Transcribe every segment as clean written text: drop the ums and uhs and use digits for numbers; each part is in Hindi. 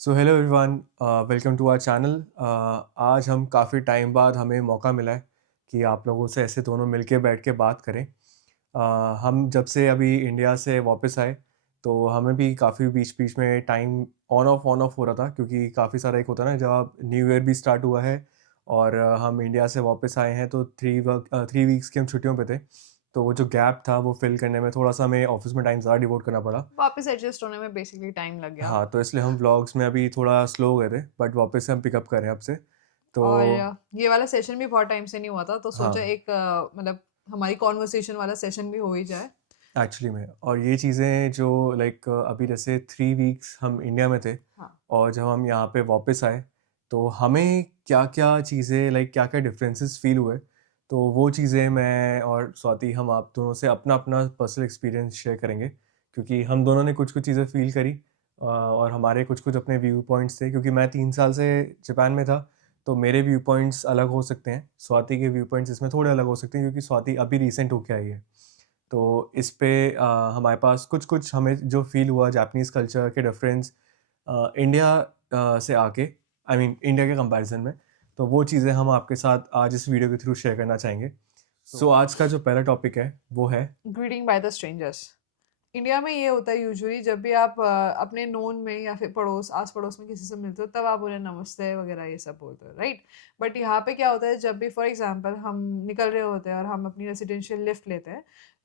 So hello everyone, welcome to our channel. आज हम काफ़ी टाइम बाद हमें मौका मिला है कि आप लोगों से ऐसे दोनों मिलके बैठ के बात करें। हम जब से अभी इंडिया से वापस आए तो हमें भी काफ़ी बीच बीच में टाइम ऑन ऑफ हो रहा था, क्योंकि काफ़ी सारा एक होता है ना, जब आप न्यू ईयर भी स्टार्ट हुआ है और हम इंडिया से वापस आए हैं तो 3 वीक्स की हम छुट्टियों पे थे। तो वो जो गैप था वो फिल करने में थोड़ा सा हमें ऑफिस में टाइम ज़्यादा डिवोट करना पड़ा। वापस एडजस्ट होने में बेसिकली टाइम लग गया। हाँ, तो इसलिए हम व्लॉग्स में अभी थोड़ा स्लो हो गए थे, बट वापस से हम पिकअप कर रहे हैं अब से। तो और ये वाला सेशन भी बहुत टाइम से नहीं हुआ था, तो सोचा हाँ, एक मतलब हमारी कॉन्वर्सेशन वाला सेशन भी हो ही जाए। एक्चुअली में, और ये चीज़ें जो लाइक अभी जैसे 3 वीक्स हम इंडिया में थे हाँ। और जब हम यहाँ पे वापस आए तो हमें क्या-क्या चीज़ें, लाइक क्या-क्या डिफरेंसेस फ़ील हुए। तो वो चीज़ें मैं और स्वाति, हम आप दोनों से अपना-अपना पर्सनल एक्सपीरियंस शेयर करेंगे, क्योंकि हम दोनों ने कुछ-कुछ चीज़ें फ़ील करी और हमारे कुछ-कुछ अपने व्यू पॉइंट्स थे, क्योंकि मैं 3 साल से जापान में था, तो मेरे व्यू पॉइंट्स अलग हो सकते हैं। स्वाति के व्यू पॉइंट्स इसमें थोड़े अलग हो सकते हैं, क्योंकि स्वाति अभी रिसेंट होके आई है। तो इस पे हमारे पास कुछ-कुछ हमें जो फ़ील हुआ जापानीज़ कल्चर के डिफरेंस इंडिया से आके, आई मीन इंडिया के कंपैरिज़न में, तो वो चीज़ें हम आपके साथ आज इस वीडियो के थ्रू शेयर करना चाहेंगे। सो आज का जो पहला टॉपिक है वो है greeting by the strangers. India में ये होता है यूजुअली, जब भी आप अपने नोन में या फिर पड़ोस आस पड़ोस में किसी से मिलते हो तब आप उन्हें नमस्ते वगैरह ये सब बोलते हो, राइट। बट यहाँ पे क्या होता है, जब भी फॉर एग्जांपल हम निकल रहे होते हैं और हम अपनी रेजिडेंशियल लिफ्ट लेते हैं,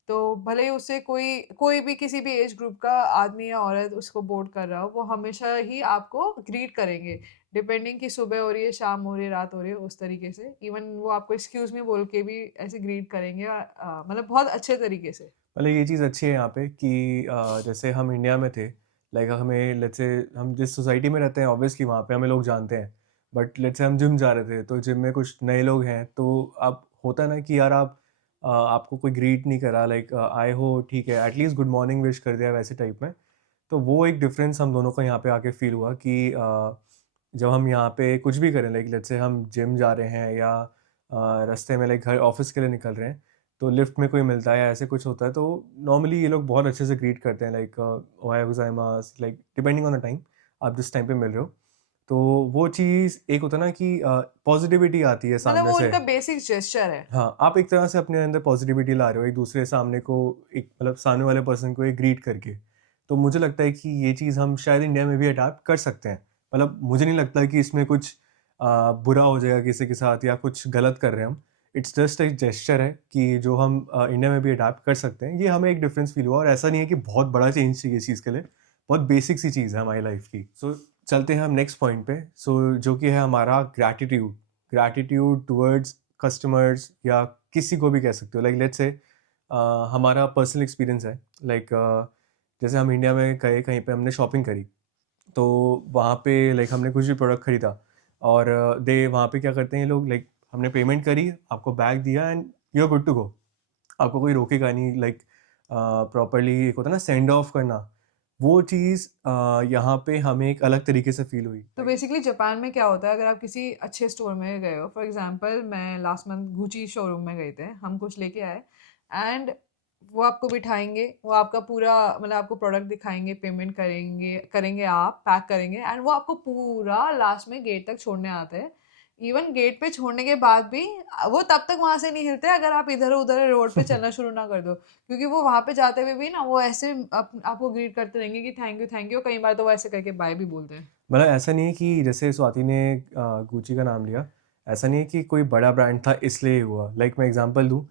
तो भले ही उससे कोई कोई भी किसी भी एज ग्रुप का आदमी या औरत उसको बोर्ड कर रहा हो, वो हमेशा ही आपको ग्रीट करेंगे, डिपेंडिंग कि सुबह हो रही है, शाम हो रही है, रात हो रही है, उस तरीके से। इवन वो आपको एक्सक्यूज मी बोल के भी ऐसे ग्रीट करेंगे, और मतलब बहुत अच्छे तरीके से। मतलब ये चीज़ अच्छी है यहाँ पे कि जैसे हम इंडिया में थे, लाइक हमें लेट्स से हम जिस सोसाइटी में रहते हैं ऑब्वियसली वहाँ पे हमें लोग जानते हैं। बट लेट्स से हम जिम जा रहे थे तो जिम में कुछ नए लोग हैं, तो अब होता है ना कि यार आप आपको कोई ग्रीट नहीं करा, लाइक आए हो ठीक है, एटलीस्ट गुड मॉर्निंग विश कर दिया वैसे टाइप में। तो वो एक डिफरेंस हम दोनों को यहाँ पे आके फील हुआ कि जब हम यहाँ पे कुछ भी करें, लाइक लेट्स से हम जिम जा रहे हैं या रास्ते में लाइक घर ऑफिस के लिए निकल रहे हैं, तो लिफ्ट में कोई मिलता है या ऐसे कुछ होता है, तो नॉर्मली ये लोग बहुत अच्छे से ग्रीट करते हैं, लाइक ओहायो गोजाइमास, like depending on the time आप जिस टाइम पे मिल रहे हो। तो वो चीज़ एक होता है ना कि पॉजिटिविटी आती है मतलब सामने वो से। उनका बेसिक जेस्चर है। हाँ, आप एक तरह से अपने अंदर पॉजिटिविटी ला रहे हो, एक दूसरे सामने को, एक मतलब सामने वाले पर्सन को एक ग्रीट करके। तो मुझे लगता है कि ये चीज़ हम शायद इंडिया में भी अडॉप्ट कर सकते हैं। मतलब मुझे नहीं लगता कि इसमें कुछ बुरा हो जाएगा किसी के साथ या कुछ गलत कर रहे हैं हम। इट्स जस्ट एक जेस्चर है कि जो हम इंडिया में भी अडॉप्ट कर सकते हैं। ये हमें एक डिफरेंस फ़ील हुआ और ऐसा नहीं है कि बहुत बड़ा चेंज चाहिए इस चीज़ के लिए। बहुत बेसिक सी चीज़ है हमारी लाइफ़ की। सो चलते हैं हम नेक्स्ट पॉइंट पे। सो जो कि है हमारा ग्रैटिट्यूड। ग्रैटिट्यूड टुवर्ड्स कस्टमर्स या किसी को भी कह सकते हो, लाइक लेट्स से हमारा पर्सनल एक्सपीरियंस है, लाइक जैसे हम इंडिया में गए कहीं पे हमने शॉपिंग करी, तो वहाँ पे लाइक हमने कुछ भी प्रोडक्ट खरीदा और दे वहाँ पे क्या करते हैं ये लोग, लाइक हमने पेमेंट करी, आपको बैग दिया and you are good to go. आपको कोई रोकेगा नहीं, लाइक प्रॉपरली एक होता है ना सेंड ऑफ करना, वो चीज़ यहाँ पे हमें एक अलग तरीके से फील हुई, तो राइट। बेसिकली जापान में क्या होता है, अगर आप किसी अच्छे स्टोर में गए हो, फॉर एग्जांपल मैं लास्ट मंथ गुची शोरूम में गए थे, हम कुछ लेके आए, एंड वो आपको बिठाएंगे, वो आपका पूरा मतलब आपको प्रोडक्ट दिखाएंगे, पेमेंट करेंगे करेंगे आप पैक करेंगे, एंड वो आपको पूरा लास्ट में गेट तक छोड़ने आते हैं। इवन गेट पे छोड़ने के बाद भी वो तब तक वहां से नहीं हिलते अगर आप इधर उधर रोड पे चलना शुरू ना कर दो, क्योंकि वो वहां पे जाते हुए भी ना वो ऐसे आपको ग्रीट करते रहेंगे कि थैंक यू, कई बार तो वो ऐसे करके बाय भी बोलते हैं। मतलब ऐसा नहीं है कि जैसे स्वाति ने गुची का नाम लिया, ऐसा नहीं है कि कोई बड़ा ब्रांड था इसलिए हुआ। लाइक मैं एग्जांपल दूँ,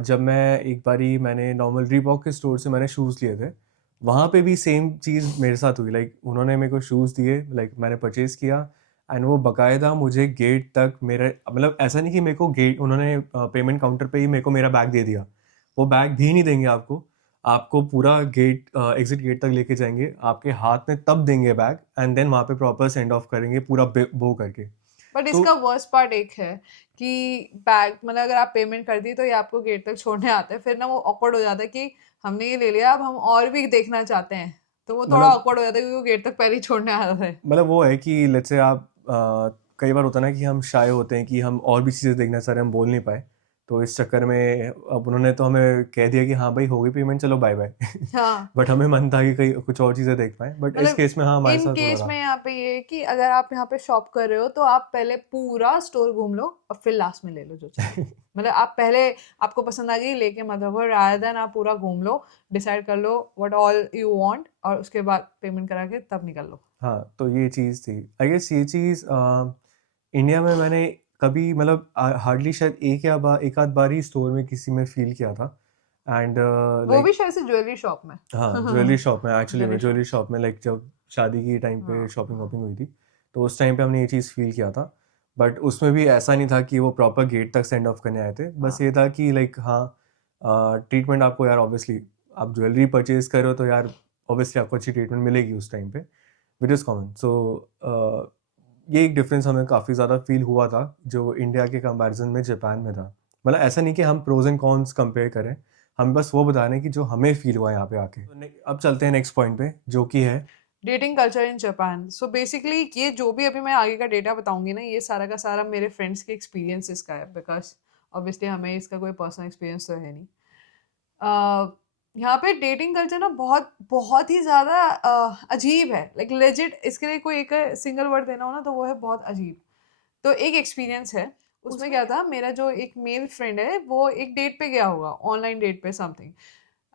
जब मैं एक बारी मैंने नॉर्मल रीबॉक के स्टोर से मैंने शूज़ लिए थे, वहाँ पे भी सेम चीज़ मेरे साथ हुई। लाइक उन्होंने मेरे को शूज़ दिए, लाइक मैंने परचेज़ किया एंड वो बाकायदा मुझे गेट तक मेरे, मतलब ऐसा नहीं कि मेरे को गेट उन्होंने पेमेंट काउंटर पे ही मेरे को मेरा बैग दे दिया। वो बैग भी नहीं देंगे आपको। आपको पूरा गेट एग्ज़िट गेट तक लेके जाएँगे, आपके हाथ में तब देंगे बैग एंड देन वहाँ पे प्रॉपर सेंड ऑफ करेंगे पूरा बो करके। बट तो इसका वर्स्ट पार्ट एक है कि बैग मतलब अगर आप पेमेंट कर दी तो ये आपको गेट तक छोड़ने आते हैं, फिर ना वो ऑकवर्ड हो जाता है कि हमने ये ले लिया, अब हम और भी देखना चाहते हैं, तो वो थोड़ा मतलब ऑकवर्ड हो जाता है क्योंकि वो गेट तक पहले ही छोड़ने आ रहा है। वो है कि लेट्स से आप कई बार होता है ना कि हम शाय होते हैं कि हम और भी चीज़ें देखना चाह रहे हैं, हम बोल नहीं पाए। तो इस चक्कर में अब उन्होंने तो हमें कह दिया कि हाँ भाई हो गई पेमेंट, चलो बाय बाय। हाँ बट हमें मन था कि कहीं कुछ और चीज़ें देख पाएँ, बट इस मतलब केस में हाँ हमारे इन साथ हुआ केस था। में यहाँ पे ये है कि अगर आप यहाँ पे शॉप कर रहे हो तो आप पहले पूरा स्टोर घूम लो और फिर लास्ट में ले लो जो चाहिए। मतलब आप पहले आपको पसंद आ गई लेके मत रखो, रादर देन आप पूरा घूम लो, डिसाइड कर लो व्हाट ऑल यू वांट और उसके बाद पेमेंट करा के तब निकल लो। हाँ, तो ये चीज़ थी। आई गेस ये चीज़ इंडिया में मैंने कभी मतलब हार्डली शायद एक आध बार ही स्टोर में किसी में फ़ील किया था। एंड वो भी लाइक शायद से ज्वेलरी शॉप में। हाँ, ज्वेलरी शॉप में, एक्चुअली में ज्वेलरी शॉप। ज्वेलरी शॉप में, लाइक जब शादी की टाइम पे हाँ शॉपिंग हाँ वॉपिंग हुई थी, तो उस टाइम पे हमने ये चीज़ फ़ील किया था। बट उसमें भी ऐसा नहीं था कि वो प्रॉपर गेट तक सेंड ऑफ करने आए थे। बस हाँ। ये था कि लाइक हाँ, ट्रीटमेंट आपको यार ऑब्वियसली, आप ज्वेलरी परचेज़ कर रहे हो तो यार ऑब्वियसली आपको अच्छी ट्रीटमेंट मिलेगी उस टाइम पे, व्हिच इज़ कॉमन। सो ये एक डिफरेंस हमें काफ़ी ज़्यादा फ़ील हुआ था, जो इंडिया के कंपैरिज़न में जापान में था। मतलब ऐसा नहीं कि हम प्रोज़ एंड कॉन्स कंपेयर करें, हम बस वो बता रहे हैं कि जो हमें फ़ील हुआ यहाँ पे आके। तो अब चलते हैं नेक्स्ट पॉइंट पे, जो कि है dating culture in Japan. So basically ये जो भी अभी मैं आगे का डेटा बताऊंगी ना, ये सारा का सारा मेरे फ्रेंड्स के एक्सपीरियंसेस का है, बिकॉज ऑब्वियसली हमें इसका कोई पर्सनल एक्सपीरियंस तो है नहीं। यहाँ पे डेटिंग कल्चर ना बहुत बहुत ही ज़्यादा अजीब है, लाइक लेजिट इसके लिए कोई एक सिंगल वर्ड देना हो ना तो वो है बहुत अजीब। तो एक एक्सपीरियंस है, उसमें क्या था, मेरा जो एक मेल फ्रेंड है वो एक डेट पे गया होगा, ऑनलाइन डेट पे something,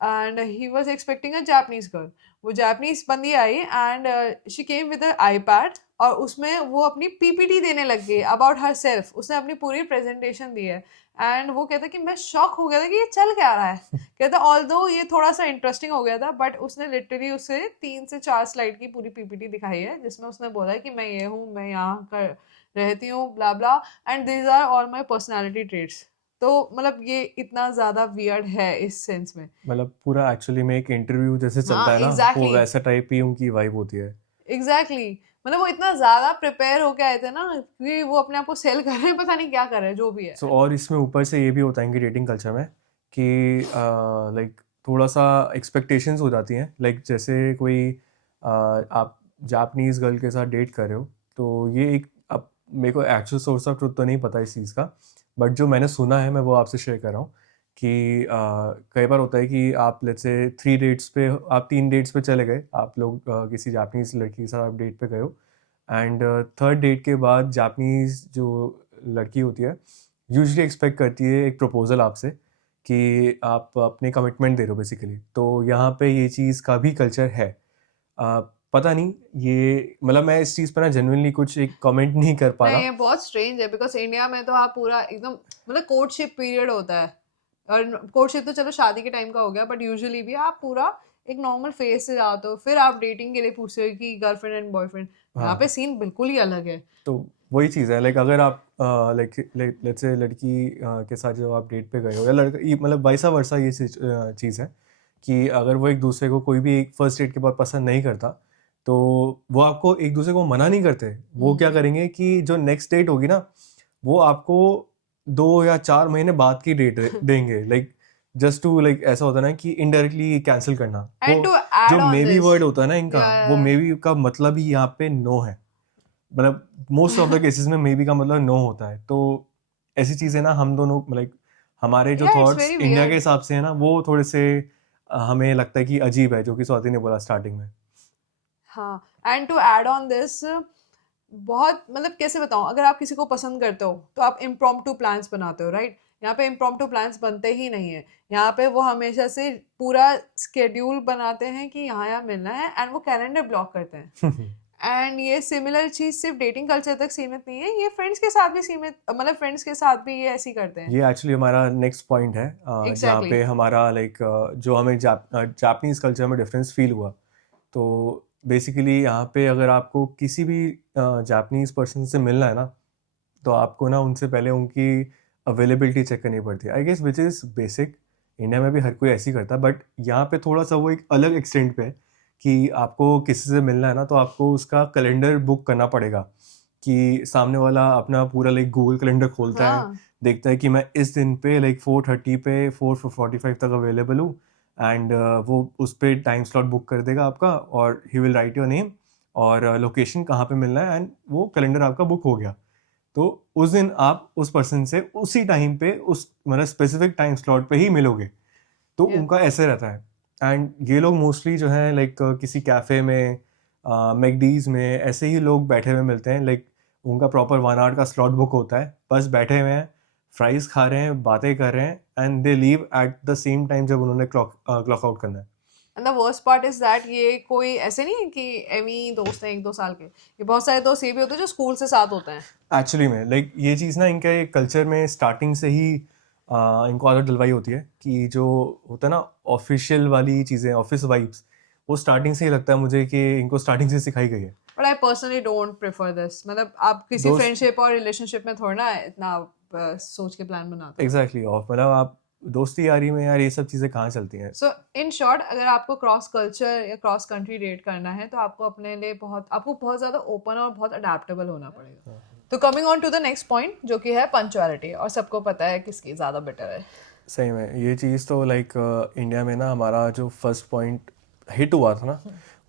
and he was expecting a Japanese girl. वो जापानीज बंदी आई and she came with iPad और उसमें वो अपनी पीपीटी देने लग गई अबाउट हर सेल्फ। उसने अपनी पूरी प्रेजेंटेशन दी है एंड वो कहता कि मैं शॉक हो गया था कि ये चल क्या रहा है। कहता ऑल्दो ये थोड़ा सा इंटरेस्टिंग हो गया था, बट उसने लिटरली उसे 3 से 4 स्लाइड की पूरी पीपीटी दिखाई है जिसमें उसने बोला है कि मैं ये हूँ, मैं यहाँ कर रहती हूँ, blah blah, and these are all my personality traits. तो मतलब ये इतना ज़्यादा वियर्ड है इस सेंस में। मतलब पूरा एक्चुअली में एक इंटरव्यू जैसे चलता हाँ है ना, वो एग्जैक्टली वैसा टाइप ही उनकी वाइब होती है। एग्जैक्टली। मतलब वो इतना ज़्यादा प्रिपेयर होके आए थे ना कि वो अपने आप को सेल कर रहे हैं, पता नहीं क्या कर रहे हैं, जो भी है। सो और इसमें ऊपर से ये भी होता है कि डेटिंग कल्चर में कि लाइक थोड़ा सा एक्सपेक्टेशंस हो जाती हैं, लाइक जैसे कोई आप जापानीज़ गर्ल के साथ डेट कर रहे हो, तो ये एक, अब मेरे को एक्चुअल सोर्स ऑफ ट्रुथ तो नहीं पता इस चीज़ का, बट जो मैंने सुना है मैं वो आपसे शेयर कर रहा हूँ कि कई बार होता है कि आप लेट्स से 3 डेट्स पे, आप 3 डेट्स पे चले गए, आप लोग किसी जापानीज़ लड़की के साथ आप डेट पे गए हो, एंड थर्ड डेट के बाद जापानीज़ जो लड़की होती है यूजुअली एक्सपेक्ट करती है एक प्रपोजल आपसे कि आप अपने कमिटमेंट दे रहे हो बेसिकली। तो यहाँ पे ये चीज़ का भी कल्चर है। पता नहीं, ये मतलब मैं इस चीज़ पर ना जेन्युइनली कुछ एक कमेंट नहीं कर पा नहीं ये रहा। बहुत स्ट्रेंज है, बिकॉज इंडिया में तो आप पूरा एकदम मतलब कोर्टशिप पीरियड होता है, और कोर्टशिप तो चलो शादी के टाइम का हो गया, बट यूजुअली भी आप पूरा एक नॉर्मल फेज से जाते हो, फिर आप डेटिंग के लिए पूछते हो कि गर्लफ्रेंड एंड बॉयफ्रेंड। यहाँ पे हाँ, सीन बिल्कुल ही अलग है। तो वही चीज़ है, लाइक अगर आप लाइक लेट्स से लड़की के साथ जब आप डेट पे गए हो, या लड़का मतलब वाइसा वर्सा, ये चीज़ है कि अगर वो एक दूसरे को कोई भी एक फर्स्ट डेट के बाद पसंद नहीं करता, तो वो आपको एक दूसरे को मना नहीं करते। वो क्या करेंगे कि जो नेक्स्ट डेट होगी ना, वो आपको 2 या 4 महीने बाद की डेट देंगे, लाइक जस्ट टू, लाइक ऐसा होता है ना कि इनडायरेक्टली कैंसिल करना। वो एंड टू ऐड जो on may be this, word होता है ना इनका, या वो मे बी का मतलब ही यहाँ पे नो है। मतलब मोस्ट ऑफ द केसेस में मे बी का मतलब नो होता है। तो ऐसी चीज़ें ना हम दोनों, मतलब हमारे जो या इट्स थॉट्स वेरी इंडिया के वियर्ड। हिसाब से है ना, वो थोड़े से हमें लगता है कि अजीब है, जो कि स्वाति ने बोला स्टार्टिंग में। हाँ and to add on this, बहुत मतलब कैसे बताऊँ, अगर आप किसी को पसंद करते हो तो आप इम्प्रॉम्प्टू प्लान्स बनाते हो, राइट। यहाँ पे इम्प्रॉम्प्टू प्लान्स बनते ही नहीं है। यहाँ पे वो हमेशा से पूरा स्केड्यूल बनाते हैं कि यहाँ यहाँ मिलना है, एंड वो कैलेंडर ब्लॉक करते हैं। एंड ये सिमिलर चीज सिर्फ डेटिंग कल्चर तक सीमित नहीं है, ये फ्रेंड्स के साथ भी सीमित, मतलब फ्रेंड्स के साथ भी ये ऐसे ही करते हैं। ये एक्चुअली हमारा नेक्स्ट पॉइंट है, जहाँ एग्जैक्टली पे हमारा लाइक जो हमें जापानीज कल्चर में डिफरेंस फील हुआ। तो बेसिकली यहाँ पे अगर आपको किसी भी जापानीज पर्सन से मिलना है ना, तो आपको ना उनसे पहले उनकी अवेलेबिलिटी चेक करनी पड़ती है, I guess, which is basic. India में भी हर कोई ऐसे ही करता है, बट यहाँ पे थोड़ा सा वो एक अलग एक्सटेंट पे है कि आपको किसी से मिलना है ना, तो आपको उसका कैलेंडर बुक करना पड़ेगा, कि सामने वाला अपना पूरा लाइक गूगल कैलेंडर खोलता है, हाँ देखता है कि मैं इस दिन पे लाइक 4:30 पे 4:45 तक अवेलेबल हूँ, एंड वो उस पर टाइम स्लॉट बुक कर देगा आपका, और he will write your name और लोकेशन कहाँ पे मिलना है, एंड वो कैलेंडर आपका बुक हो गया। तो उस दिन आप उस पर्सन से उसी टाइम पे उस मतलब स्पेसिफिक टाइम स्लॉट पे ही मिलोगे। तो Yeah. उनका ऐसे रहता है। एंड ये लोग मोस्टली जो है लाइक किसी कैफ़े में मैकडीज में ऐसे ही लोग बैठे हुए मिलते हैं। लाइक उनका प्रॉपर 1 आवर का स्लॉट बुक होता है, बस बैठे हुए हैं, फ्राइज खा रहे हैं, बातें कर रहे हैं, and they leave at the same time जब उन्होंने क्लॉक आउट करना है। And the worst part is that ये कोई ऐसे नहीं है कि एवी दोस्त हैं 1-2 साल के, ये बहुत सारे दोस्त ये भी होते हैं जो स्कूल से साथ होते हैं। एक्चुअली में लाइक ये चीज़ ना इनके कल्चर में स्टार्टिंग से ही इनको आदत डलवाई होती है कि जो होता है ना ऑफिशियल वाली चीज़ें, ऑफिस वाइब्स, वो स्टार्टिंग से ही लगता है मुझे कि इनको स्टार्टिंग से सिखाई गई है। But I personally don't prefer this. मतलब आप किसी दोस्त फ्रेंडशिप और रिलेशनशिप में थोड़ा ना इतना सोच के प्लान बनाते हो। एग्जैक्टली ऑफ मतलब आप दोस्ती यारी में यार ये सब चीज़ें कहाँ चलती हैं। सो इन शॉर्ट, अगर आपको क्रॉस कल्चर या क्रॉस कंट्री डेट करना है तो आपको बहुत ज़्यादा ओपन और बहुत अडेप्टेबल होना पड़ेगा। तो coming on to the next point जो कि है पंक्चुअलिटी, और सबको पता है किसकी ज़्यादा बेटर है। सही में ये चीज़ तो लाइक इंडिया में ना हमारा जो फर्स्ट पॉइंट हिट हुआ था ना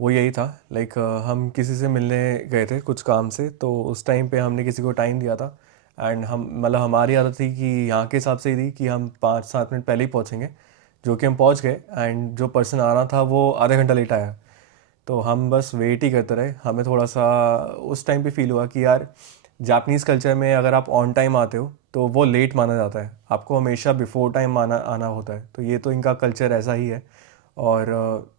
वो यही था। लाइक हम किसी से मिलने गए थे कुछ काम से, तो उस टाइम पे हमने किसी को टाइम दिया था। एंड हम मतलब हमारी आदत थी कि यहाँ के हिसाब से ही थी कि हम 5-7 मिनट पहले ही पहुँचेंगे, जो कि हम पहुँच गए। एंड जो पर्सन आ रहा था वो आधा घंटा लेट आया। तो हम बस वेट ही करते रहे। हमें थोड़ा सा उस टाइम पे फील हुआ कि यार जापानीज़ कल्चर में अगर आप ऑन टाइम आते हो तो वो लेट माना जाता है, आपको हमेशा बिफोर टाइम आना होता है। तो ये तो इनका कल्चर ऐसा ही है। और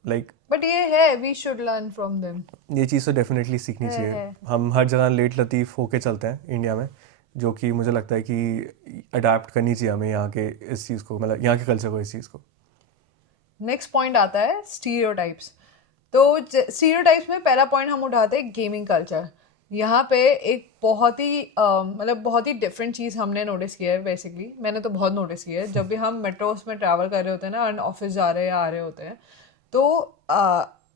लाइक बट ये है, we should learn from them. ये चीज़ तो डेफिनेटली सीखनी चाहिए। है। हम हर जगह लेट लतीफ़ होके चलते हैं इंडिया में, जो कि मुझे लगता है कि अडाप्ट करनी चाहिए हमें यहाँ के इस चीज़ को, मतलब यहाँ के कल्चर को, इस चीज़ को। नेक्स्ट पॉइंट आता है स्टीरियोटाइप्स। तो स्टीरियोटाइप्स में पहला पॉइंट हम उठाते हैं गेमिंग कल्चर। यहाँ पे एक बहुत ही मतलब बहुत ही डिफरेंट चीज़ हमने नोटिस किया है। बेसिकली मैंने तो बहुत नोटिस किया है, जब भी हम मेट्रोस में ट्रैवल कर रहे होते हैं ना एंड ऑफिस जा रहे हैं या आ रहे होते हैं, तो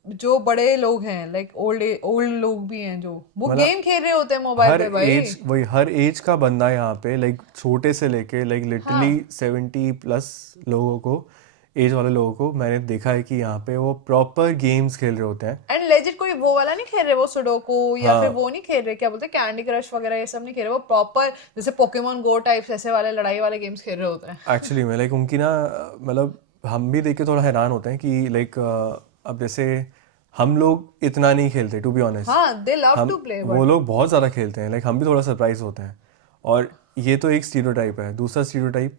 जो बड़े लोग हैं, लाइक ओल्ड लोग भी हैं, जो वो मतलब गेम खेल रहे होते हैं मोबाइल हर पे भाई। एज, वही हर एज का बंदा यहाँ पे, लाइक छोटे से लेके लाइक लिटरली हाँ 70+ लोगों को, एज वाले लोगों को मैंने देखा है कि यहाँ पे वो प्रॉपर गेम्स खेल रहे होते हैं। एंड लेजिट कोई वो वाला नहीं खेल रहे, वो सुडोकू या फिर हाँ वो नहीं खेल रहे, क्या बोलते हैं, कैंडी क्रश वगैरह ये सब नहीं खेल रहे, वो प्रॉपर जैसे पोकेमोन गो टाइप्स ऐसे वाले लड़ाई वाले गेम्स खेल रहे होते हैं। एक्चुअली में लाइक उनकी ना मतलब हम भी देख के थोड़ा हैरान होते हैं कि लाइक अब जैसे हम लोग इतना नहीं खेलते टू बी ऑनेस्ट। हाँ, दे लव हम टू प्ले। वो बट लोग बहुत ज़्यादा खेलते हैं, लाइक हम भी थोड़ा सरप्राइज होते हैं। और ये तो एक स्टीरियोटाइप है। दूसरा स्टीरियोटाइप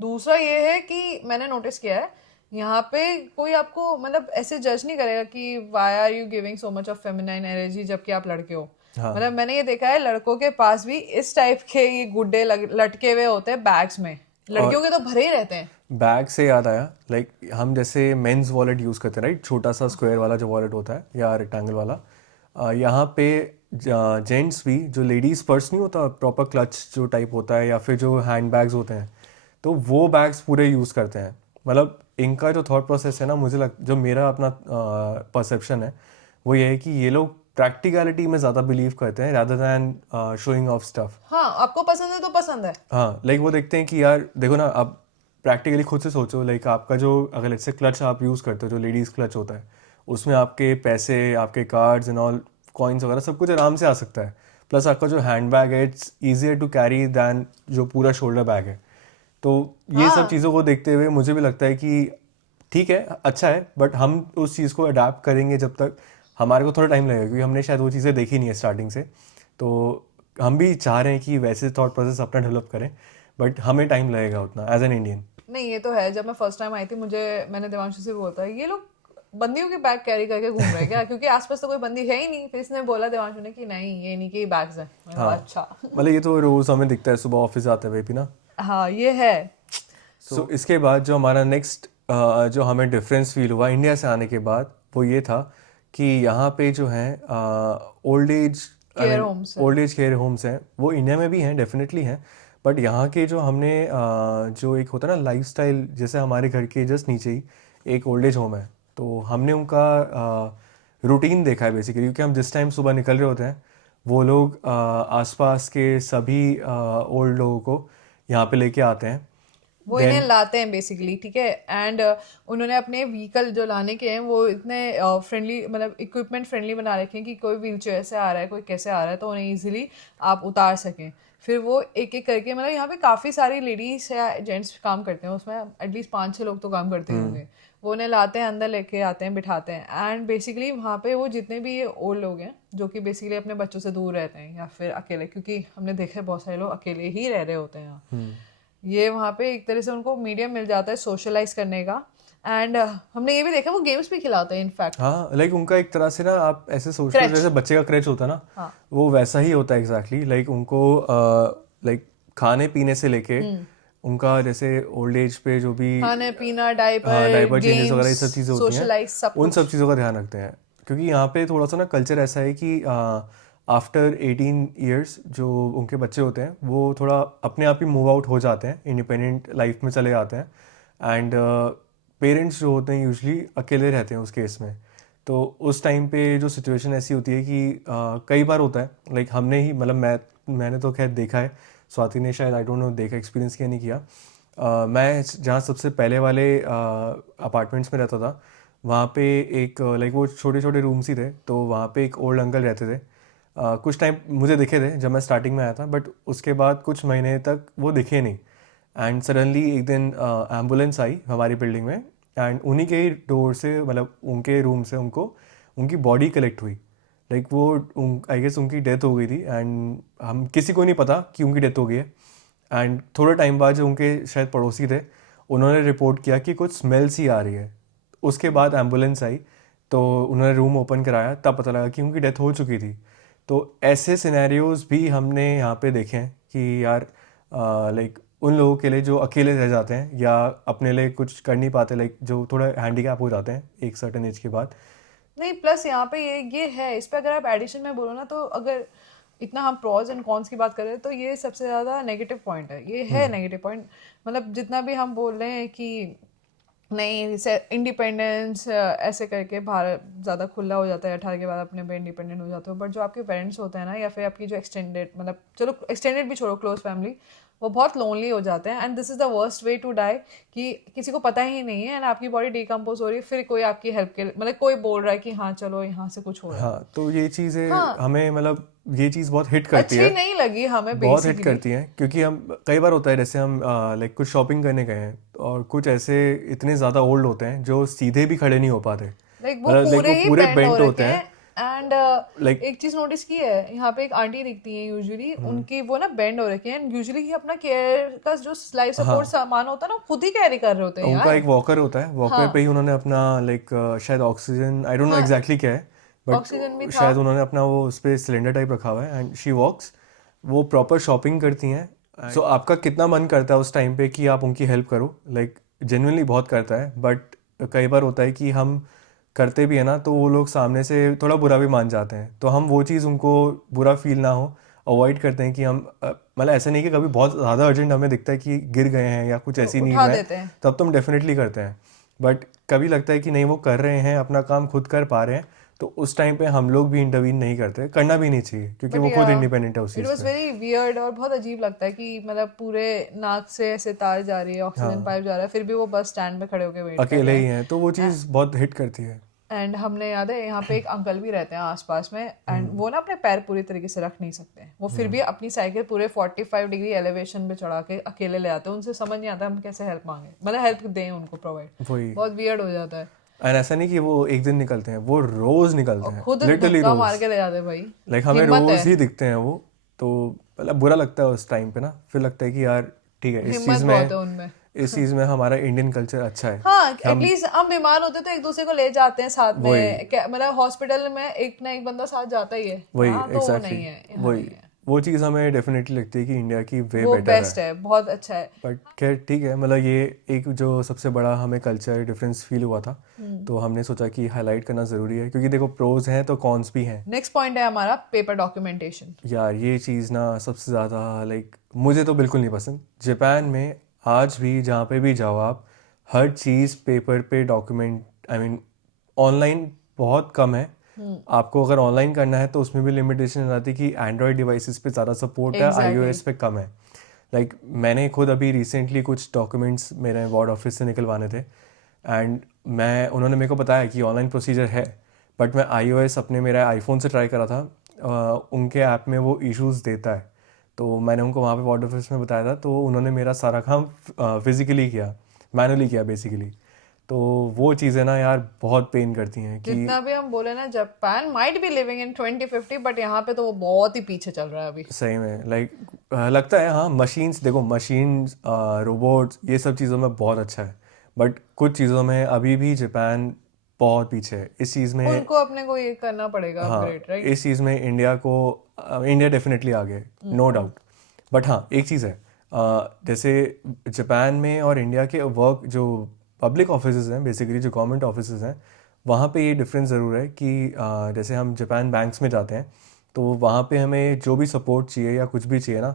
दूसरा ये है कि मैंने नोटिस किया है, यहाँ पे कोई आपको मतलब ऐसे जज नहीं करेगा कि why are you giving so much of feminine energy जबकि आप लड़के हो। हाँ। मतलब मैंने ये देखा है लड़कों के पास भी इस टाइप के ये गुड्डे लटके हुए होते हैं बैग्स में, और लड़कियों के तो भरे ही रहते हैं। बैग से याद आया, लाइक हम जैसे मेंस वॉलेट यूज़ करते हैं राइट, छोटा सा स्क्वायर वाला जो वॉलेट होता है या रेक्टेंगल वाला। यहाँ पे जेंट्स भी जो लेडीज़ पर्स नहीं होता प्रॉपर क्लच जो टाइप होता है, या फिर जो हैंड बैग्स होते हैं, तो वो बैग्स पूरे यूज़ करते हैं। मतलब इनका जो थॉट प्रोसेस है ना, जो मेरा अपना परसेप्शन है वो ये है कि ये लोग प्रैक्टिकलिटी में ज़्यादा बिलीव करते हैं rather than showing off stuff. हाँ, आपको पसंद है तो पसंद है। हाँ लाइक वो देखते हैं कि यार देखो ना, आप प्रैक्टिकली खुद से सोचो, लाइक आपका जो अगर लेट्स से क्लच आप यूज़ करते हो, जो लेडीज़ क्लच होता है, उसमें आपके पैसे, आपके कार्ड्स एंड ऑल, कॉइन्स वगैरह सब कुछ आराम से आ सकता है। प्लस आपका जो हैंड बैग है it's easier to carry than जो पूरा शोल्डर बैग है। तो ये सब हाँ चीज़ों को देखते हुए मुझे भी लगता है कि ठीक है, अच्छा है, बट हम उस चीज़ को अडाप्ट करेंगे जब तक, हमारे को थोड़ा टाइम लगेगा क्योंकि हमने शायद वो चीज़ें देखी नहीं है स्टार्टिंग से। तो हम भी चाह रहे हैं कि वैसे थॉट प्रोसेस अपना डेवलप करें, बट हमें टाइम लगेगा उतना एज एन इंडियन। नहीं, ये तो है। जब मैं फर्स्ट टाइम आई थी, मैंने देवांशु से बोला था ये लोग बंदियों के बैग कैरी करके घूम रहे हैं क्या, क्योंकि आसपास तो कोई बंदी है ही नहीं। फिर इसने बोला देवांशु ने कि नहीं, ये नहीं के बैग्स हैं। मैंने कहा, हाँ अच्छा। मतलब ये तो रोज़ हमें दिखता है सुबह ऑफिस जाते हुए भी ना। हाँ ये है। सो इसके बाद जो हमारा नेक्स्ट जो हमें डिफरेंस फील हुआ इंडिया से आने के बाद, वो ये था कि यहाँ पे जो है ओल्ड एज, आई केयर मीन होम्स है। ओल्ड एज केयर होम्स हैं, वो इंडिया में भी हैं, डेफिनेटली हैं। बट यहाँ के जो हमने जो एक होता है ना लाइफस्टाइल, जैसे हमारे घर के जस्ट नीचे ही एक ओल्ड एज होम है, तो हमने उनका रूटीन देखा है बेसिकली। क्योंकि हम जिस टाइम सुबह निकल रहे होते हैं, वो लोग आसपास के सभी ओल्ड लोगों को यहाँ पे लेके आते हैं। वो इन्हें देन लाते हैं बेसिकली, ठीक है। एंड उन्होंने अपने व्हीकल जो लाने के हैं वो इतने फ्रेंडली, मतलब इक्विपमेंट फ्रेंडली बना रखे हैं कि कोई व्हील चेयर से आ रहा है, कोई कैसे आ रहा है, तो उन्हें इजीली आप उतार सकें। फिर वो एक एक करके मतलब यहाँ पे काफ़ी सारी लेडीज या जेंट्स काम करते हैं, उसमें एटलीस्ट 5-6 लोग तो काम करते ही होंगे। वो उन्हें लाते हैं, अंदर लेके आते हैं, बिठाते हैं, एंड बेसिकली वहाँ पे वो जितने भी ये ओल्ड लोग हैं जो कि बेसिकली अपने बच्चों से दूर रहते हैं या फिर अकेले, क्योंकि हमने देखा है बहुत सारे लोग अकेले ही रह रहे होते हैं यहाँ, ये वहाँ पे एक तरह से उनको मीडियम मिल जाता है सोशलाइज करने का। एंड हमने ये भी देखा वो गेम्स भी खिलाते हैं इनफैक्ट। हाँ लाइक उनका एक तरह से ना आप ऐसे सोच लो क्रैच। जैसे बच्चे का क्रैच होता है ना, हाँ। वो वैसा ही होता है एग्जैक्टली। लाइक उनको लाइक खाने पीने से लेके उनका जैसे ओल्ड एज पे जो भी खाने पीना, हाँ डायपर, डायपर चेंजेस वगैरह ये गेम्स, सब चीज़ें होती हैं, सोशलाइज, सब उन कुछ। सब चीज़ों का ध्यान रखते हैं। क्योंकि यहाँ पे थोड़ा सा ना कल्चर ऐसा है कि आफ्टर 18 ईयर्स जो उनके बच्चे होते हैं वो थोड़ा अपने आप ही मूव आउट हो जाते हैं, इंडिपेंडेंट लाइफ में चले जाते हैं। एंड पेरेंट्स जो होते हैं यूजली अकेले रहते हैं उस केस में। तो उस टाइम पे जो सिचुएशन ऐसी होती है कि कई बार होता है लाइक हमने ही मतलब मैंने तो खैर देखा है, स्वाति ने शायद आई डोंट नो देखा, एक्सपीरियंस किया नहीं किया। मैं जहाँ सबसे पहले वाले अपार्टमेंट्स में रहता था वहाँ पे एक लाइक वो छोटे छोटे रूम्स ही थे, तो वहाँ पे एक ओल्ड अंकल रहते थे। कुछ टाइम मुझे दिखे थे जब मैं स्टार्टिंग में आया था, बट उसके बाद कुछ महीने तक वो दिखे नहीं। एंड सडनली एक दिन एम्बुलेंस आई हमारी बिल्डिंग में, एंड उन्हीं के ही डोर से मतलब उनके रूम से उनको उनकी बॉडी कलेक्ट हुई। लाइक वो आई गेस उनकी डेथ हो गई थी, एंड हम किसी को नहीं पता कि उनकी डेथ हो गई है। एंड थोड़े टाइम बाद जो उनके शायद पड़ोसी थे उन्होंने रिपोर्ट किया कि कुछ स्मेल सी आ रही है। उसके बाद एम्बुलेंस आई, तो उन्होंने रूम ओपन कराया, तब पता लगा कि उनकी डेथ हो चुकी थी। तो ऐसे सिनेरियोज भी हमने यहाँ पे देखे हैं कि यार लाइक उन लोगों के लिए जो अकेले रह जाते हैं या अपने लिए कुछ कर नहीं पाते, लाइक जो थोड़ा हैंडीकैप हो जाते हैं एक सर्टेन एज के बाद। नहीं, प्लस यहाँ पे ये है, इस पे अगर आप एडिशन में बोलो ना, तो अगर इतना हम प्रॉज एंड कॉन्स की बात करें तो ये सबसे ज़्यादा नेगेटिव पॉइंट है, ये है नेगेटिव पॉइंट। मतलब जितना भी हम बोल रहे हैं कि नहीं, जैसे इंडिपेंडेंस ऐसे करके भारत ज़्यादा खुला हो जाता है 18 के बाद, अपने पे इंडिपेंडेंट हो जाते हो, बट जो आपके पेरेंट्स होते हैं ना, या फिर आपकी जो एक्सटेंडेड, मतलब चलो एक्सटेंडेड भी छोड़ो, क्लोज फैमिली, वो बहुत लोनली हो जाते हैं। And this is the worst way to die, कि किसी को पता ही नहीं है एंड आपकी बॉडी डिकम्पोज हो रही है, फिर कोई आपकी हेल्प के लिए, मतलब कोई बोल रहा है कि हाँ चलो यहाँ से कुछ हो रहा है। हाँ तो ये चीज़ें हाँ, हमें मतलब ये चीज़ बहुत हिट करती अच्छी है, नहीं लगी हमें बहुत हिट बेसिकली। करती हैं। क्योंकि हम कई बार होता है जैसे हम लाइक कुछ शॉपिंग करने गए हैं और कुछ ऐसे इतने ज़्यादा ओल्ड होते हैं जो सीधे भी खड़े नहीं हो पाते, लाइक वो मतलब लाइक पूरे वो ही पूरे बेंड हो बेंट रखे होते हैं। हैं। एंड लाइक एक चीज नोटिस की है, यहाँ पे एक आंटी दिखती है यूजुअली, उनकी वो ना बेंड हो रखे हैं, एंड यूजुअली ही अपना केयर का जो लाइफ सपोर्ट हाँ सामान होता है ना, खुद ही कैरी कर रहे होते हैं उनका यार। एक वॉकर होता है, वॉकर पे हाँ। ही उन्होंने अपना लाइक शायद ऑक्सीजन, आई डोंट नो हाँ, एग्जैक्टली क्या है, बट ऑक्सीजन भी था। शायद उन्होंने अपना वो उस पर सिलेंडर टाइप रखा हुआ है एंड शी वॉक्स। वो प्रॉपर शॉपिंग करती हैं। सो आपका कितना मन करता है उस टाइम पे कि आप उनकी हेल्प करो, लाइक जेन्युइनली बहुत करता है। बट कई बार होता है कि हम करते भी है ना तो वो लोग सामने से थोड़ा बुरा भी मान जाते हैं, तो हम वो चीज़ उनको बुरा फील ना हो अवॉइड करते हैं कि हम मतलब ऐसा नहीं कि कभी बहुत ज़्यादा अर्जेंट हमें दिखता है कि गिर गए हैं या कुछ तो ऐसी नीड उठा में है, देते हैं। तब तो हम डेफिनेटली करते हैं। बट कभी लगता है कि नहीं वो कर रहे हैं, अपना काम खुद कर पा रहे हैं, तो उस टाइम पे हम लोग भी इंटरवीन नहीं करते, करना भी नहीं चाहिए क्योंकि बट वो या खुद इंडिपेंडेंट है उस इट चीज़ वॉज पे। वेरी वियर्ड और बहुत अजीब लगता है कि मतलब पूरे नाक से ऐसे तार जा रही है, ऑक्सीजन हाँ पाइप जा रहा है, फिर भी वो बस स्टैंड पे खड़े होकर वेट कर अकेले रहे ही हैं तो वो हैं। चीज़ बहुत हिट करती है। एंड हमने याद है यहाँ पे एक अंकल भी रहते हैं आसपास में, एंड वो ना अपने पैर पूरी तरीके से रख नहीं सकते, वो फिर भी अपनी साइकिल पूरे 45 डिग्री एलिवेशन पे चढ़ा के अकेले ले आते हैं। उनसे समझ नहीं आता हम कैसे हेल्प मांगे, मतलब हेल्प दें उनको प्रोवाइड। वही। बहुत वियर्ड हो जाता है। एंड ऐसा नहीं कि वो एक दिन निकलते हैं, वो रोज़ निकलते और हैं, खुद लिटरली धक्का मार रोज़। के ले जाते हैं भाई। लाइक हमें हिम्मत है। रोज़ ही दिखते हैं वो, तो मतलब बुरा लगता है उस टाइम पे ना, फिर लगता है कि यार ठीक है हिम्मत बहुत है उनमें। इस चीज़ में हमारा इंडियन कल्चर अच्छा है हाँ, कि हम एटलीस्ट हम बीमार होते तो एक दूसरे को ले जाते हैं साथ वही में, मतलब हॉस्पिटल में एक ना एक बंदा साथ जाता ही है। वही यहाँ तो वो नहीं एग्जैक्टली है, यहाँ वही नहीं है। वो चीज़ हमें डेफिनेटली लगती है कि इंडिया की वे वो बेटर है। बेस्ट है, बहुत अच्छा है। बट खैर ठीक है, मतलब ये एक जो सबसे बड़ा हमें कल्चर डिफरेंस फील हुआ था, तो हमने सोचा कि हाईलाइट करना ज़रूरी है क्योंकि देखो प्रोज हैं तो कॉन्स भी हैं। नेक्स्ट पॉइंट है हमारा पेपर डॉक्यूमेंटेशन। यार ये चीज़ ना सबसे ज़्यादा लाइक मुझे तो बिल्कुल नहीं पसंद। जापान में आज भी जहाँ पे भी जाओ आप, हर चीज़ पेपर पे डॉक्यूमेंट, आई मीन ऑनलाइन बहुत कम है। आपको अगर ऑनलाइन करना है तो उसमें भी लिमिटेशन आती है कि एंड्रॉयड डिवाइसेस पे ज़्यादा सपोर्ट है, एग्जैक्टली। आईओएस पे कम है। लाइक मैंने खुद अभी रिसेंटली कुछ डॉक्यूमेंट्स मेरे वार्ड ऑफिस से निकलवाने थे, एंड उन्होंने मेरे को बताया कि ऑनलाइन प्रोसीजर है, बट मैं आईओएस अपने मेरा आईफोन से ट्राई करा था, उनके ऐप में वो इश्यूज देता है। तो मैंने उनको वहाँ पे बॉर्डर ऑफिस में बताया था, तो उन्होंने मेरा सारा काम फिजिकली किया, मैनुअली किया बेसिकली। तो वो चीज़ें ना यार बहुत पेन करती हैं कि जितना भी हम बोले ना, Japan might be living in 2050, but यहाँ पे तो वो बहुत ही पीछे चल रहा है अभी। सही में लाइक लगता है हाँ, मशीन्स देखो, मशीन्स रोबोट्स ये सब चीज़ों में बहुत अच्छा है, बट कुछ चीज़ों में अभी भी जापान बहुत पीछे है इस चीज़ में। उनको अपने को ये करना पड़ेगा हाँ, अपग्रेड, राइट? इस चीज़ में इंडिया डेफिनेटली आगे, नो डाउट। बट हाँ, एक चीज़ है, जैसे जापान में और इंडिया के वर्क जो पब्लिक ऑफिसेज हैं, बेसिकली जो गवर्नमेंट ऑफिसेज हैं, वहाँ पे ये डिफरेंस ज़रूर है कि जैसे हम जापान बैंक्स में जाते हैं तो वहाँ पे हमें जो भी सपोर्ट चाहिए या कुछ भी चाहिए ना,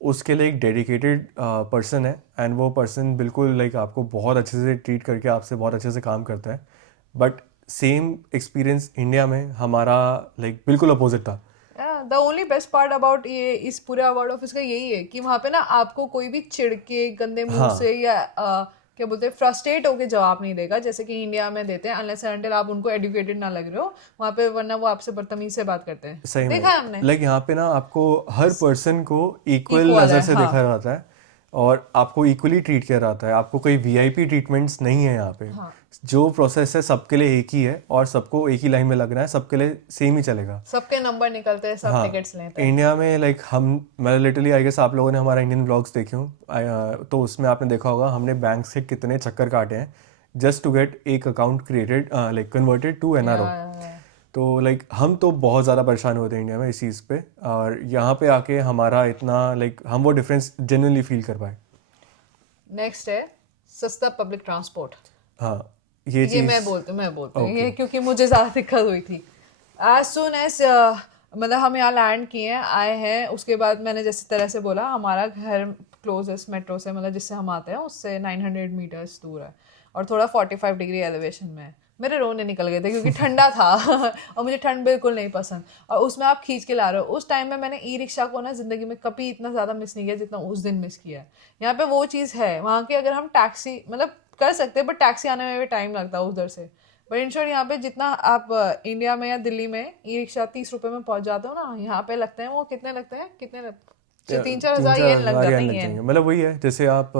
उसके लिए एक डेडिकेटेड पर्सन है, एंड वो पर्सन बिल्कुल लाइक आपको बहुत अच्छे से ट्रीट करके आपसे बहुत अच्छे से काम करता है। बट सेम एक्सपीरियंस इंडिया में हमारा लाइक बिल्कुल अपोजिट था। The only best part about ये इस पूरे अवार्ड ऑफिस का यही है कि वहाँ पे ना आपको कोई भी चिढ़ के गंदे मुंह हाँ, से या क्या बोलते हैं, फ्रस्ट्रेट होके जवाब नहीं देगा जैसे कि इंडिया में देते हैं, अनलेस एंड अनटिल आप उनको एडुकेटेड ना लग रहे हो वहाँ पे, वरना वो आपसे बदतमीज से बात करते हैं। सही में देखा है हमने। लाइक यहाँ पे ना आपको हर पर्सन को इक्वल इक्वल नज़र है, से हाँ। देखा जाता है और आपको इक्वली ट्रीट किया जाता है। आपको कोई वीआईपी ट्रीटमेंट्स नहीं है यहाँ पे। हाँ, जो प्रोसेस है सबके लिए एक ही है और सबको एक ही लाइन में लगना है, सबके लिए सेम ही चलेगा। सबके नंबर निकलते हैं, सब हाँ, टिकट्स लेते हैं। इंडिया में लाइक मैं लिटरली आई गेस आप लोगों ने हमारा इंडियन ब्लॉग्स देखे हो, तो उसमें आपने देखा होगा हमने बैंक से कितने चक्कर काटे हैं जस्ट टू गेट एक account created, like converted to NRO. या तो लाइक हम तो बहुत ज़्यादा परेशान होते हैं इंडिया में इस चीज़ पे, और यहाँ पे आके हमारा इतना लाइक हम वो डिफरेंस जेन्युइनली फील कर पाए। नेक्स्ट है सस्ता पब्लिक ट्रांसपोर्ट। हाँ, ये ये चीज़ मैं बोलती हूँ ओके। ये, क्योंकि मुझे ज़्यादा दिक्कत हुई थी। एज सुन एज मतलब हम यहाँ लैंड किए हैं, आए हैं, उसके बाद मैंने जैसे तरह से बोला हमारा घर क्लोजेस्ट मेट्रो से, मतलब जिससे हम आते हैं उससे 900 मीटर्स दूर है और थोड़ा 45 डिग्री एलिवेशन में है। मेरे रोने निकल गए थे क्योंकि ठंडा था और मुझे ठंड बिल्कुल नहीं पसंद, और उसमें आप खींच के ला रहे हो। उस टाइम में मैंने ई रिक्शा को ना ज़िंदगी में कभी इतना ज़्यादा मिस नहीं किया जितना उस दिन मिस किया है। यहाँ पे वो चीज़ है, वहाँ के अगर हम टैक्सी मतलब कर सकते हैं, बट टैक्सी आने में भी टाइम लगता है उधर से। बट इन शॉर्ट यहाँ पे जितना आप इंडिया में या दिल्ली में ई रिक्शा 30 रुपये में पहुँच जाते हो ना, यहाँ पे लगते हैं वो कितने लगते हैं, कितने 3-4 हज़ार ये लग जाते लग हैं। जाएंगे। मतलब वही है, जैसे आप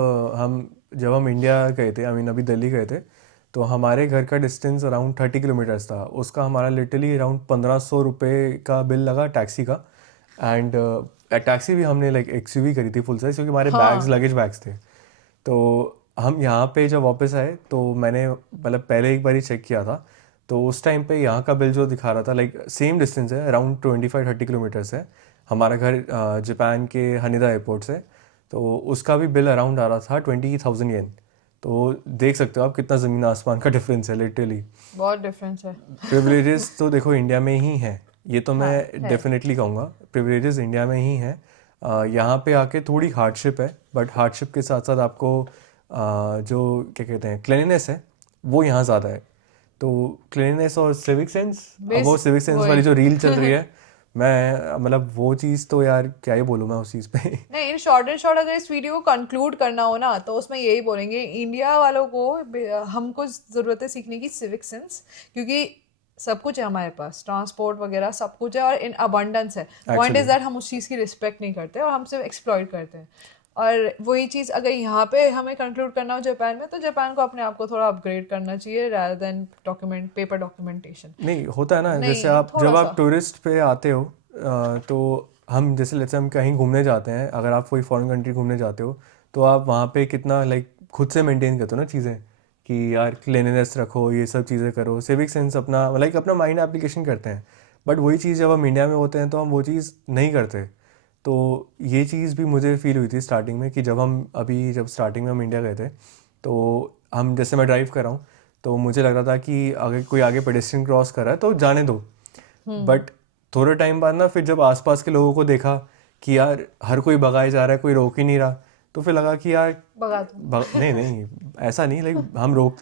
जब हम इंडिया गए थे, आई मीन अभी दिल्ली गए थे, तो हमारे घर का डिस्टेंस अराउंड 30 किलोमीटर्स था। उसका हमारा लिटरली अराउंड 1500 रुपये का बिल लगा टैक्सी का। एंड टैक्सी भी हमने लाइक एक्सयूवी करी थी फुल साइज, क्योंकि हमारे बैग्स, लगेज बैग्स थे। तो हम यहाँ पे जब वापस आए तो मैंने मतलब पहले एक बार ही चेक किया था, तो उस टाइम पे यहाँ का बिल जो दिखा रहा था, लाइक सेम डिस्टेंस है, अराउंड 25-30 किलोमीटर्स है हमारा घर जापान के हनीदा एयरपोर्ट से। तो उसका भी बिल अराउंड आ रहा था 20,000 येन। तो देख सकते हो आप कितना ज़मीन आसमान का डिफरेंस है लिटरली। बहुत डिफरेंस है। प्रिविलेजेस तो देखो इंडिया में ही है, ये तो हाँ, मैं है। डेफिनेटली कहूँगा, प्रिविलेजेस इंडिया में ही है। यहाँ पे आके थोड़ी हार्डशिप है, बट हार्डशिप के साथ साथ आपको जो क्या कहते हैं क्लिनिनेस है वो यहाँ ज़्यादा है। तो क्लिनिनेस और सिविक सेंस, अब वो सिविक सेंस वाली वही जो रील चल रही है, मैं मतलब वो चीज़ तो यार क्या ही बोलूँ मैं उस चीज़ पे। नहीं, इन शॉर्ट एंड शॉर्ट अगर इस वीडियो को कंक्लूड करना हो ना, तो उसमें यही बोलेंगे इंडिया वालों को हमको ज़रूरत है सीखने की सिविक सेंस, क्योंकि सब कुछ है हमारे पास, ट्रांसपोर्ट वगैरह सब कुछ है और इन अबंडेंस है। पॉइंट इज एक्चुअली दैट हम उस चीज़ की रिस्पेक्ट नहीं करते और हम सिर्फ एक्सप्लॉइट करते हैं। और वही चीज़ अगर यहाँ पे हमें कंक्लूड करना हो जापान में, तो जापान को अपने आप को थोड़ा अपग्रेड करना चाहिए rather देन पेपर डॉक्यूमेंटेशन। नहीं होता है ना, जैसे नहीं, आप थोड़ा जब आप सा। टूरिस्ट पे आते हो, तो हम जैसे लेट्स से हम कहीं घूमने जाते हैं, अगर आप कोई फॉरेन कंट्री घूमने जाते हो तो आप वहाँ पे कितना लाइक खुद से मेंटेन करते हो ना चीज़ें, कि यार क्लीननेस रखो, ये सब चीज़ें करो, सिविक सेंस अपना लाइक अपना माइंड एप्लीकेशन करते हैं। बट वही चीज़ जब हम इंडिया में होते हैं तो हम वो चीज़ नहीं करते। तो ये चीज़ भी मुझे फील हुई थी स्टार्टिंग में, कि जब स्टार्टिंग में हम इंडिया गए थे, तो हम जैसे मैं ड्राइव कर रहा हूँ तो मुझे लग रहा था कि अगर कोई आगे पेडेस्ट्रियन क्रॉस कर रहा है तो जाने दो। बट थोड़े टाइम बाद ना फिर जब आसपास के लोगों को देखा कि यार हर कोई भगाए जा रहा है, कोई रोक ही नहीं रहा, तो फिर लगा कि यार भगा दो। नहीं नहीं, ऐसा नहीं, लाइक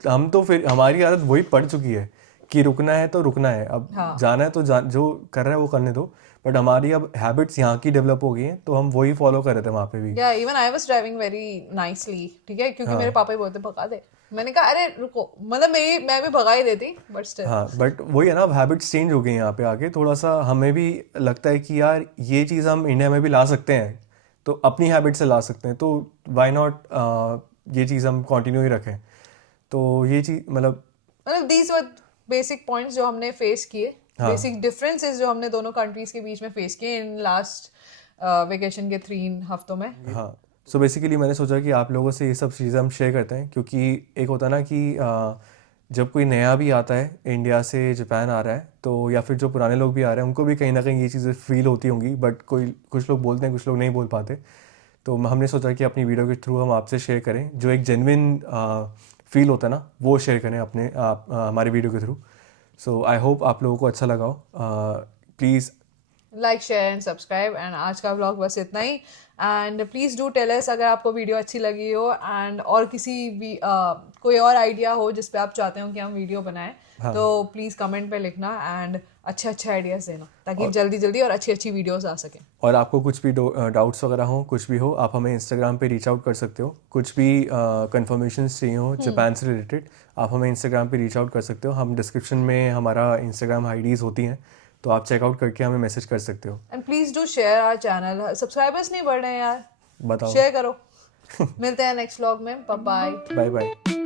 हम तो फिर हमारी आदत वही पड़ चुकी है कि रुकना है तो रुकना है, अब हाँ। जाना है तो जो कर रहा है वो करने दो। बट हमारी अब हैबिट्स यहाँ की डेवलप हो गई हैं, तो हम वही फॉलो कर रहे थे वहाँ पे भी। या even I was driving very nicely, ठीक है, क्योंकि मेरे हाँ पापा ही बोलते भगा दे। मैंने कहा अरे रुको, मतलब मैं भी भगा ही देती, बट स्टिल। हाँ, बट वही है ना, अब हैबिट्स चेंज हो गई हैं यहाँ पे आके। थोड़ा सा हमें भी लगता है कि यार ये चीज़ हम इंडिया में भी ला सकते हैं, तो अपनी हैबिट से ला सकते हैं, तो वाई नॉट ये चीज़ हम कंटिन्यू ही रखें। तो ये चीज़ मतलब दीज वर बेसिक पॉइंट्स जो हमने फेस किए, हाँ बेसिक डिफरेंसेस जो हमने दोनों कंट्रीज के बीच में फेस किए इन लास्ट वेकेशन के 3 हफ्तों में। हाँ। सो बेसिकली मैंने सोचा कि आप लोगों से ये सब चीज़ें हम शेयर करते हैं, क्योंकि एक होता है ना कि जब कोई नया भी आता है इंडिया से जापान आ रहा है, तो या फिर जो पुराने लोग भी आ रहे हैं उनको भी कहीं ना कहीं ये चीज़ें फील होती होंगी, बट कुछ लोग बोलते हैं, कुछ लोग नहीं बोल पाते। तो हमने सोचा कि अपनी वीडियो के थ्रू हम आपसे शेयर करें, जो एक जेन्युइन फील होता है ना वो शेयर करें हमारे वीडियो के थ्रू। सो आई होप आप लोगों को अच्छा लगा हो। Please like share and subscribe, and आज का व्लॉग बस इतना ही। And please do tell us अगर आपको वीडियो अच्छी लगी हो, एंड और किसी भी कोई और आइडिया हो जिस पे आप चाहते हो कि हम वीडियो बनाएं, हाँ। तो प्लीज़ कमेंट पे लिखना एंड अच्छे अच्छे आइडियाज़ देना, ताकि जल्दी जल्दी और अच्छी अच्छी वीडियोस आ सकें। और आपको कुछ भी डाउट्स वगैरह हो, कुछ भी हो, आप हमें इंस्टाग्राम पे रीच आउट कर सकते हो। कुछ भी कंफर्मेशन चाहिए हो जापान से रिलेटेड, आप हमें इंस्टाग्राम पे रीच आउट कर सकते हो। हम डिस्क्रिप्शन में हमारा इंस्टाग्राम आईडीज़ होती हैं, तो आप चेकआउट करके हमें मैसेज कर सकते हो। And please do share our channel, subscribers नहीं बढ़ रहे हैं यार, बताओ। शेयर करो। मिलते हैं नेक्स्ट व्लॉग में, बाय बाय। Bye bye.